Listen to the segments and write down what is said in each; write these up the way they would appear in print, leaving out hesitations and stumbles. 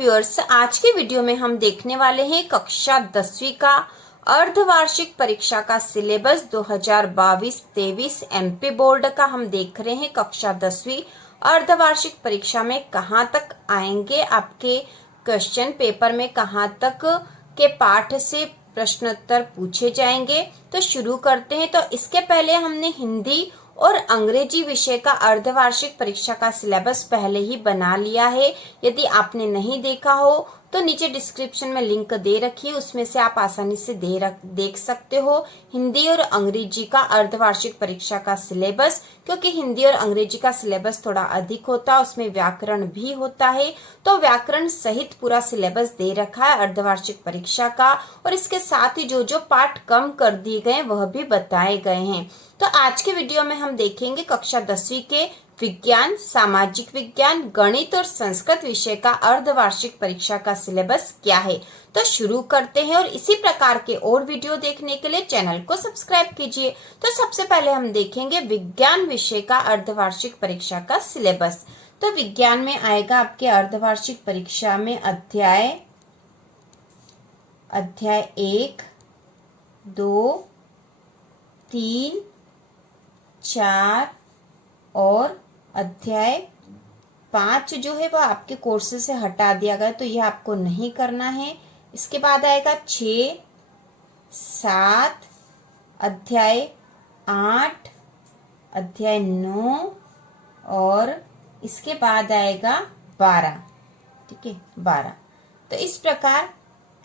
Viewers, आज के video में हम देखने वाले हैं कक्षा 10वीं का अर्धवार्षिक परीक्षा का सिलेबस 2022-23 एमपी बोर्ड का। हम देख रहे हैं कक्षा 10वीं अर्धवार्षिक परीक्षा में कहां तक आएंगे, आपके क्वेश्चन पेपर में कहां तक के पाठ से प्रश्नोत्तर पूछे जाएंगे। तो शुरू करते हैं। तो इसके पहले हमने हिंदी और अंग्रेजी विषय का अर्धवार्षिक परीक्षा का सिलेबस पहले ही बना लिया है। यदि आपने नहीं देखा हो तो नीचे डिस्क्रिप्शन में लिंक दे रखी है, उसमें से आप आसानी से देख सकते हो हिंदी और अंग्रेजी का अर्धवार्षिक परीक्षा का सिलेबस। क्योंकि हिंदी और अंग्रेजी का सिलेबस थोड़ा अधिक होता है, उसमें व्याकरण भी होता है, तो व्याकरण सहित पूरा सिलेबस दे रखा है अर्धवार्षिक परीक्षा का। और इसके साथ ही जो जो पाठ कम कर दिए गए वह भी बताए गए हैं। तो आज के वीडियो में हम देखेंगे कक्षा 10वीं के विज्ञान, सामाजिक विज्ञान, गणित और संस्कृत विषय का अर्धवार्षिक परीक्षा का सिलेबस क्या है। तो शुरू करते हैं। और इसी प्रकार के और वीडियो देखने के लिए चैनल को सब्सक्राइब कीजिए। तो सबसे पहले हम देखेंगे विज्ञान विषय का अर्धवार्षिक परीक्षा का सिलेबस। तो विज्ञान में आएगा आपके अर्धवार्षिक परीक्षा में अध्याय 1, 2, 3, 4 और अध्याय 5 जो है वह आपके कोर्स से हटा दिया गया, तो यह आपको नहीं करना है। इसके बाद आएगा 6, 7, अध्याय 8, अध्याय 9 और इसके बाद आएगा 12। ठीक है, 12। तो इस प्रकार,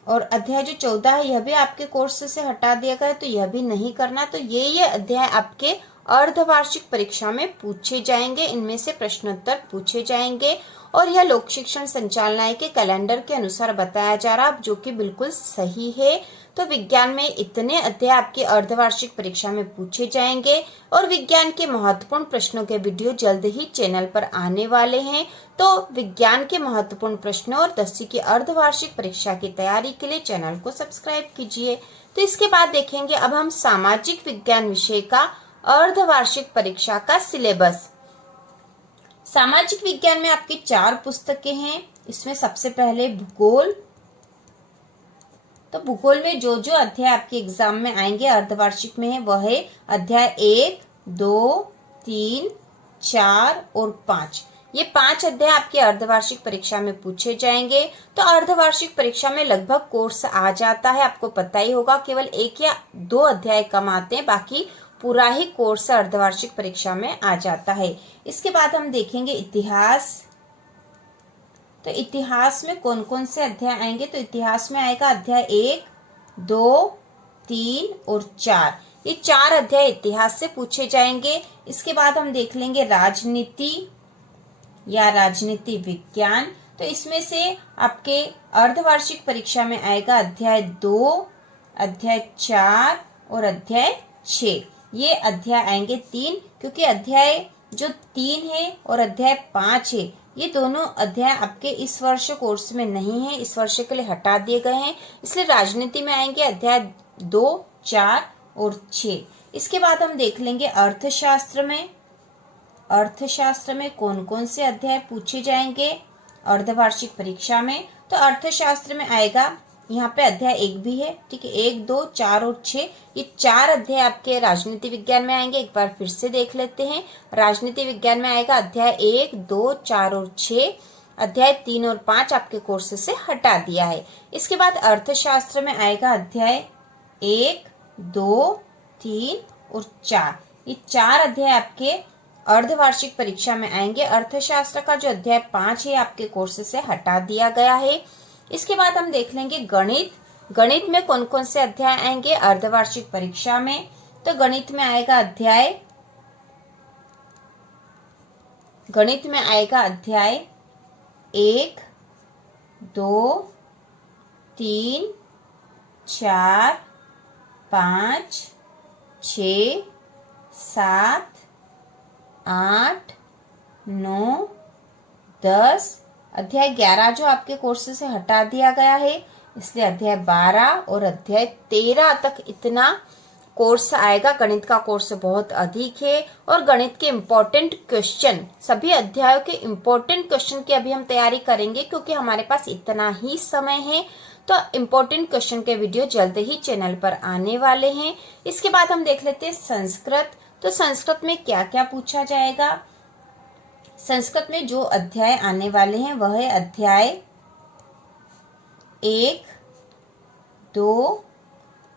और अध्याय जो 14 है यह भी आपके कोर्स से हटा दिया गया, तो यह भी नहीं करना। तो ये अध्याय आपके अर्धवार्षिक परीक्षा में पूछे जाएंगे, इनमें से प्रश्नोत्तर पूछे जाएंगे। और यह लोक शिक्षण संचालनालय के कैलेंडर के अनुसार बताया जा रहा है, जो कि बिल्कुल सही है। तो विज्ञान में इतने अध्याय आपके अर्धवार्षिक परीक्षा में पूछे जाएंगे। और विज्ञान के महत्वपूर्ण प्रश्नों के वीडियो जल्द ही चैनल पर आने वाले हैं। तो विज्ञान के महत्वपूर्ण प्रश्नों और 10वीं की अर्धवार्षिक परीक्षा की तैयारी के लिए चैनल को सब्सक्राइब कीजिए। तो इसके बाद देखेंगे अब हम सामाजिक विज्ञान विषय का अर्धवार्षिक परीक्षा का सिलेबस। सामाजिक विज्ञान में आपकी 4 पुस्तकें हैं। इसमें सबसे पहले भूगोल। तो भूगोल में जो जो अध्याय आपके एग्जाम में आएंगे अर्धवार्षिक में है वह है अध्याय 1, 2, 3, 4 और 5। ये 5 अध्याय आपके अर्धवार्षिक परीक्षा में पूछे जाएंगे। तो अर्धवार्षिक परीक्षा में लगभग कोर्स आ जाता है, आपको पता ही होगा, केवल 1 या 2 अध्याय कम आते हैं, बाकी पूरा ही कोर्स अर्धवार्षिक परीक्षा में आ जाता है। इसके बाद हम देखेंगे इतिहास। तो इतिहास में कौन कौन से अध्याय आएंगे। तो इतिहास में आएगा अध्याय 1, 2, 3 और 4। ये 4 अध्याय इतिहास से पूछे जाएंगे। इसके बाद हम देख लेंगे राजनीति या राजनीति विज्ञान। तो इसमें से आपके अर्धवार्षिक परीक्षा में आएगा अध्याय 2, अध्याय 4 और अध्याय 6। ये अध्याय आएंगे 3, क्योंकि अध्याय जो 3 है और अध्याय 5 है ये दोनों अध्याय आपके इस वर्ष कोर्स में नहीं है, इस वर्ष के लिए हटा दिए गए हैं। इसलिए राजनीति में आएंगे अध्याय 2, 4 और 6। इसके बाद हम देख लेंगे अर्थशास्त्र में। अर्थशास्त्र में कौन कौन से अध्याय पूछे जाएंगे अर्धवार्षिक परीक्षा में। तो अर्थशास्त्र में आएगा, यहाँ पे अध्याय 1 भी है, ठीक है, 1, 2, 4 और 6। ये 4 अध्याय आपके राजनीति विज्ञान में आएंगे। एक बार फिर से देख लेते हैं। राजनीति विज्ञान में आएगा अध्याय 1, 2, 4 और 6। अध्याय 3 और 5 आपके कोर्स से हटा दिया है। इसके बाद अर्थशास्त्र में आएगा अध्याय 1, 2, 3 और 4। ये 4 अध्याय आपके अर्धवार्षिक परीक्षा में आएंगे। अर्थशास्त्र का जो अध्याय 5 है आपके कोर्स से हटा दिया गया है। इसके बाद हम देख लेंगे गणित। गणित में कौन कौन से अध्याय आएंगे अर्धवार्षिक परीक्षा में। तो गणित में आएगा अध्याय 1, 2, 3, 4, 5, 6, 7, 8, 9, 10। अध्याय 11 जो आपके कोर्स से हटा दिया गया है, इसलिए अध्याय 12 और अध्याय 13 तक इतना कोर्स आएगा। गणित का कोर्स बहुत अधिक है और गणित के इम्पोर्टेंट क्वेश्चन, सभी अध्यायों के इम्पोर्टेंट क्वेश्चन की अभी हम तैयारी करेंगे क्योंकि हमारे पास इतना ही समय है। तो इम्पोर्टेंट क्वेश्चन के वीडियो जल्द ही चैनल पर आने वाले हैं। इसके बाद हम देख लेते हैं संस्कृत। तो संस्कृत में क्या क्या पूछा जाएगा। संस्कृत में जो अध्याय आने वाले हैं वह है अध्याय 1, 2,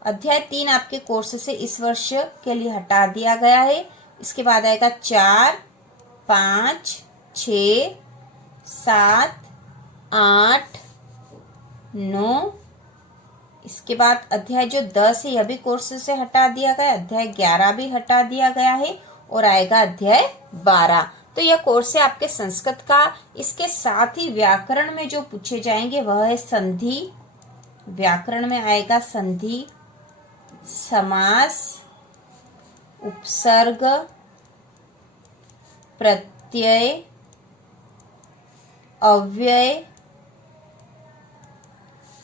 अध्याय 3 आपके कोर्स से इस वर्ष के लिए हटा दिया गया है। इसके बाद आएगा 4, 5, 6, 7, 8, 9। इसके बाद अध्याय जो 10 है यह भी कोर्स से हटा दिया गया। अध्याय 11 भी हटा दिया गया है और आएगा अध्याय 12। तो यह कोर्स है आपके संस्कृत का। इसके साथ ही व्याकरण में जो पूछे जाएंगे वह है संधि। व्याकरण में आएगा संधि, समास, उपसर्ग, प्रत्यय, अव्यय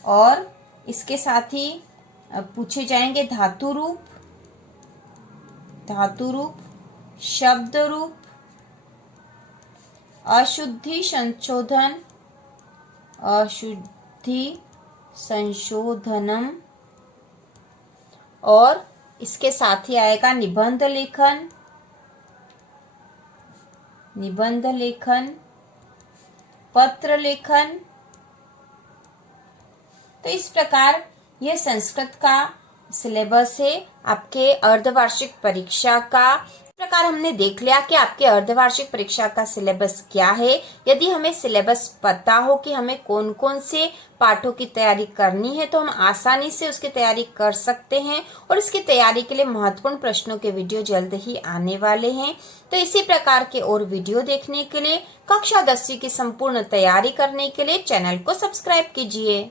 और इसके साथ ही पूछे जाएंगे धातु रूप, शब्द रूप, अशुद्धि संशोधन, अशुद्धि संशोधनम और इसके साथ ही आएगा निबंध लेखन, पत्र लेखन। तो इस प्रकार यह संस्कृत का सिलेबस है आपके अर्धवार्षिक परीक्षा का। इस प्रकार हमने देख लिया कि आपके अर्धवार्षिक परीक्षा का सिलेबस क्या है। यदि हमें सिलेबस पता हो कि हमें कौन कौन से पाठों की तैयारी करनी है तो हम आसानी से उसकी तैयारी कर सकते हैं और इसकी तैयारी के लिए महत्वपूर्ण प्रश्नों के वीडियो जल्द ही आने वाले हैं। तो इसी प्रकार के और वीडियो देखने के लिए, कक्षा 10वीं की संपूर्ण तैयारी करने के लिए चैनल को सब्सक्राइब कीजिए।